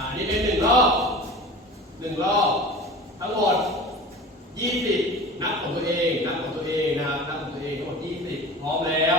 อ่านี่เป็นหนึ่งรอบหนึ่งรอบทั้งหมด 20 นับของตัวเอง นับของตัวเองนะครับ นับของตัวเองทั้งหมด 20 พร้อมแล้ว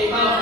Amen.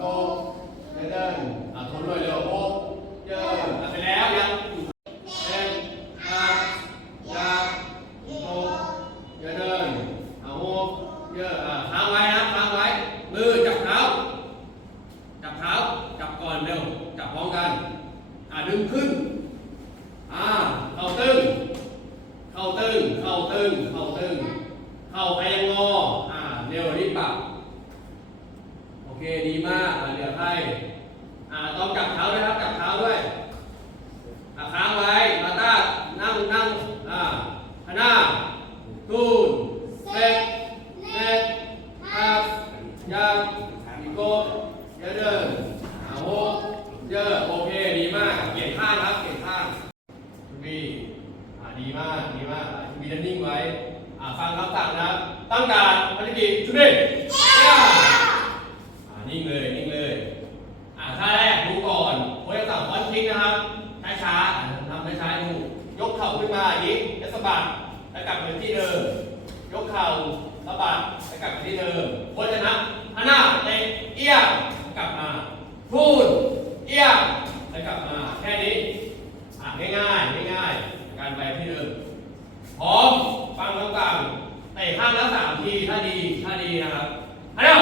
โกเดินอ่ะทนด้วยเร็วโอ้เดินเสร็จแล้วยัง บัดและกลับไปที่เดิม ยกเข่าสะบัดและกลับไปที่เดิมโคชนะหน้าเตะเอี้ยงกลับมา พูด เอี้ยงและกลับมา แค่นี้อ่าะง่ายๆง่ายๆการไปที่เดิมพร้อมฟังตรงกลางเตะข้างแล้วสามที ถ้าดี ถ้าดีนะครับเอา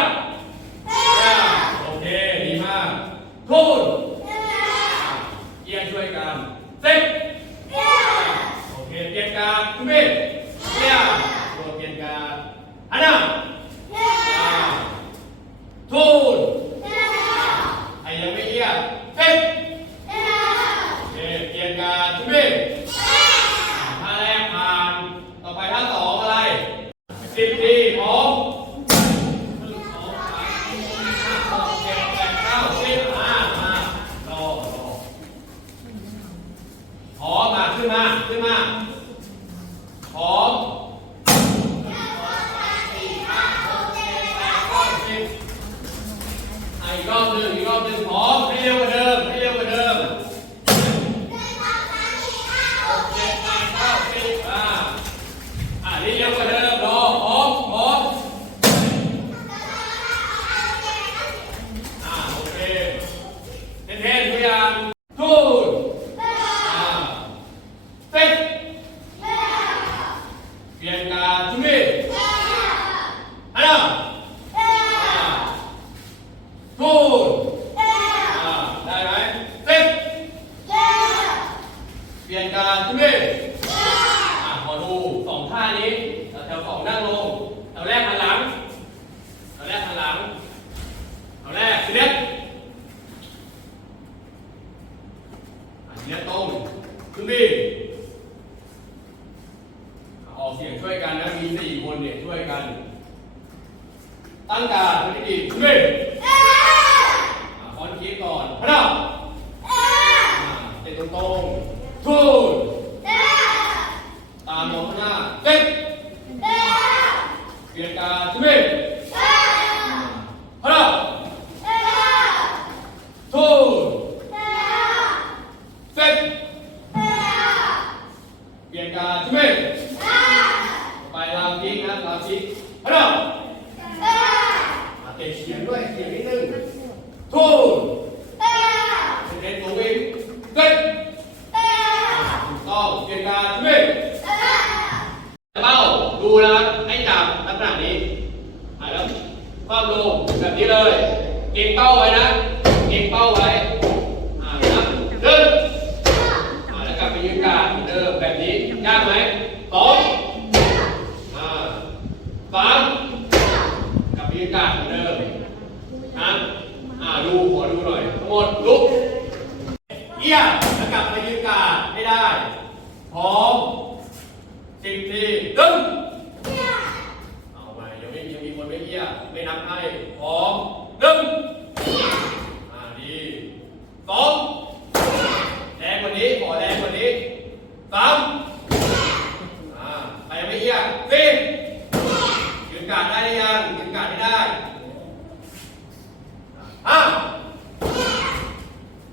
อ่านี่เร็วกว่าเดิมรอพร้อมพร้อมอ่าโอเคเทนเทนทุกอย่างทูนอ่าเซ็ตเปลี่ยนการจุมิฮัลโหลอ่าทูนอ่าได้ไหมเซ็ตเปลี่ยนการจุมิอ่าขอดูสองท่านี้แถวสองนั่งลงแถวแรกหันหลังแถวแรกหันหลังแถวแรกเสียด อันนี้ตรง ขึ้นดิออกเสียงช่วยกันนะ มีสี่คนเนี่ยช่วยกัน ตั้งการขึ้นดิขึ้นดิอะฟอนต์คีย์ก่อนพนักเจ็ดตรงตรงๆทูนตามมองข้างหน้าเจ็ดเปลี่ยนการขึ้นดิพนักทูนเจ็ดเปลี่ยนการขึ้นดิไปลามทิ้งนะลามทิ้งพนัก อะเตะเฉียงด้วยเฉียงนิดนึงทูนเน้นตัววิ่งเต้นถูกต้องเปลี่ยนการวิ่งเป้าดูนะให้จับลักษณะนี้อะแล้วความลงแบบนี้เลยเก่งเป้าไว้นะเก่งเป้าไว้อ่านะเดินอ่าแล้วกลับไปยืนการเหมือนเดิมแบบนี้ ยากไหมสองอ่าสามกับยืนการเหมือนเดิมนะอ่าดูขอดูหน่อยทั้งหมดลุกเอี้ยแล้วกลับไปยืนการดให้ได้พร้อมสิบทีตึ้งเอาไปยังไม่ยังมีคนไม่เอี้ยไม่นับให้พร้อมหนึ่งอ่าดีสองแรงกว่านี้ขอแรงกว่านี้สามอ่าใครยังไม่เอี้ยสี่ยืนการดได้หรือยังยืนการดให้ได้ ห้า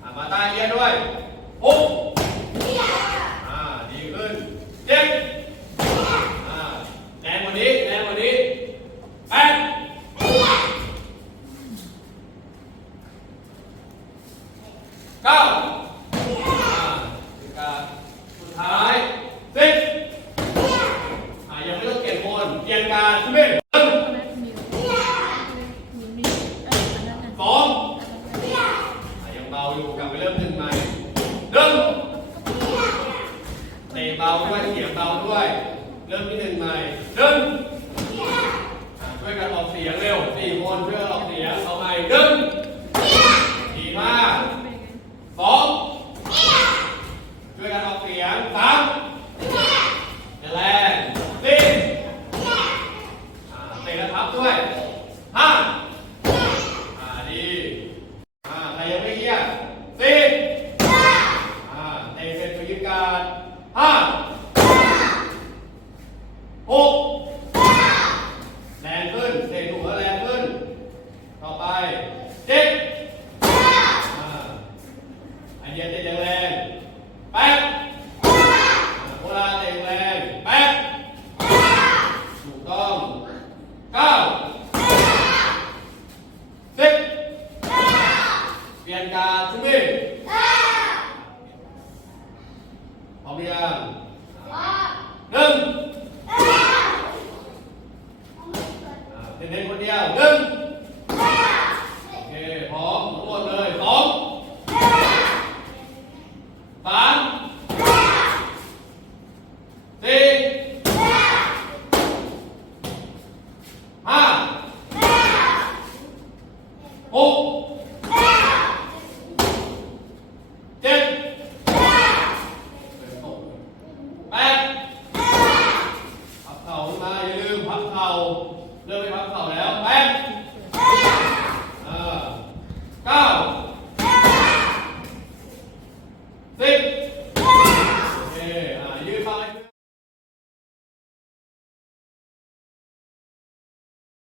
อะมาใต้เอียนด้วยหกอ่าดีขึ้นเจ็ดอ่าแรงกว่านี้แรงกว่านี้แปดเก้าอ่าถึงการสุดท้ายสิบอ่ายังไม่ต้องเก็บคนเปลี่ยนการใช่ไหมหนึ่งสอง อะยังเบาอยู่กลับไปเริ่มหนึ่งใหม่หนึ่งเตะเบาด้วยเสียงเบาด้วย เริ่มที่หนึ่งใหม่หนึ่งอะช่วยกันออกเสียงเร็วสี่คนช่วยกันออกเสียงเอาใหนึ่งดีมากสองช่วยกันออกเสียงสามแรงสี่เตะแล้วทับด้วยห้าดีอ่าใครยังไม่เยี่ยสี่เตะเสร็จไปยืนการห้าหกแรงขึ้นเตะถูกแล้วแรงขึ้น ต่อไปเจ็ดอ่าอันเดียวเตะแรงๆแปดอ่าโบราณเตะแรงแปดถูกต้อง เก้าสิบเปลี่ยนการชุดนี้พร้อมหรือยังหนึ่งเน้นๆคนเดียวหนึ่งโอเคพร้อมทั้งหมดเลยสอง แปดพับเข่าลงมาอย่าลืมพับเข่าเริ่มไปพับเข่าแล้วแปด